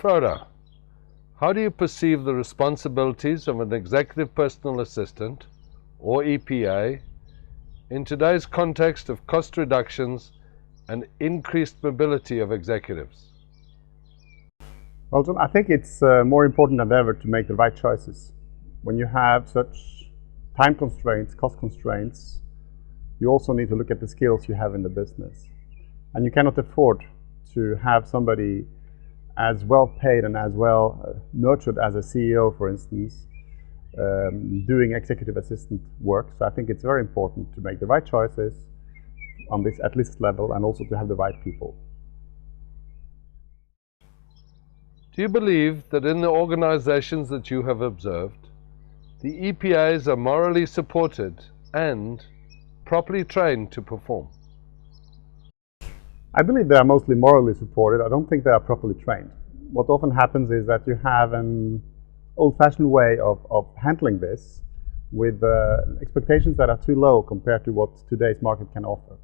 Frode, how do you perceive the responsibilities of an executive personal assistant, or EPA, in today's context of cost reductions and increased mobility of executives? Well, John, I think it's more important than ever to make the right choices. When you have such time constraints, cost constraints, you also need to look at the skills you have in the business. And you cannot afford to have somebody as well paid and as well nurtured as a CEO, for instance, doing executive assistant work. So I think it's very important to make the right choices on this at least level, and also to have the right people. Do you believe that in the organizations that you have observed, the EPAs are morally supported and properly trained to perform? I believe they are mostly morally supported. I don't think they are properly trained. What often happens is that you have an old-fashioned way of handling this with expectations that are too low compared to what today's market can offer.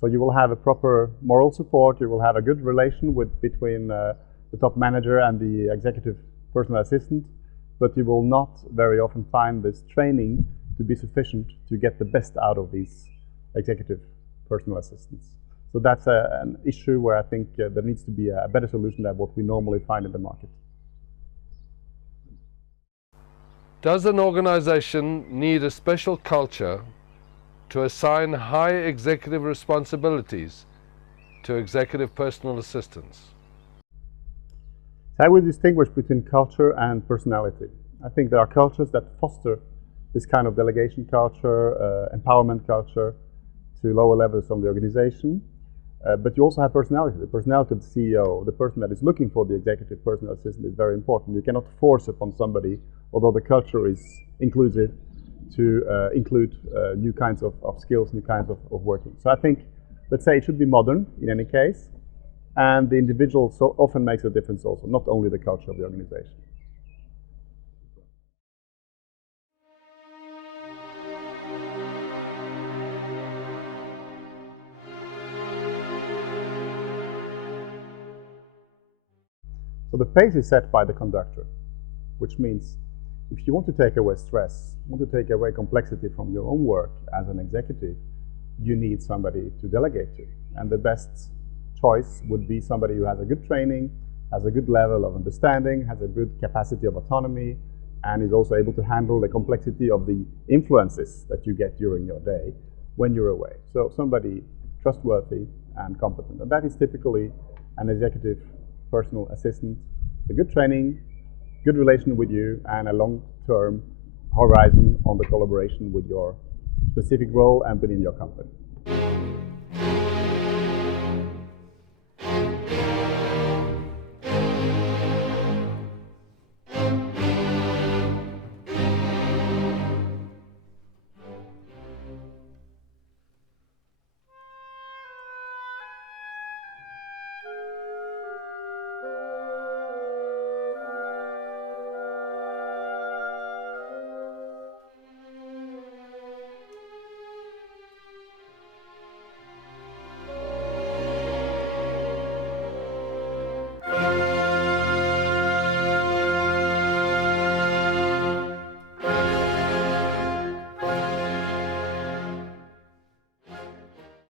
So you will have a proper moral support, you will have a good relation between the top manager and the executive personal assistant, but you will not very often find this training to be sufficient to get the best out of these executive personal assistants. So that's an issue where I think there needs to be a better solution than what we normally find in the market. Does an organization need a special culture to assign high executive responsibilities to executive personal assistants? I would distinguish between culture and personality. I think there are cultures that foster this kind of delegation culture, empowerment culture to lower levels of the organization. But you also have personality. The personality of the CEO, the person that is looking for the executive personal assistant, is very important. You cannot force upon somebody, although the culture is inclusive, to include new kinds of skills, new kinds of working. So I think, let's say, it should be modern in any case, and the individual so often makes a difference also, not only the culture of the organization. So the pace is set by the conductor, which means if you want to take away stress, want to take away complexity from your own work as an executive, you need somebody to delegate to. And the best choice would be somebody who has a good training, has a good level of understanding, has a good capacity of autonomy, and is also able to handle the complexity of the influences that you get during your day when you're away. So somebody trustworthy and competent. And that is typically an executive personal assistant, a good training, good relation with you, and a long-term horizon on the collaboration with your specific role and within your company.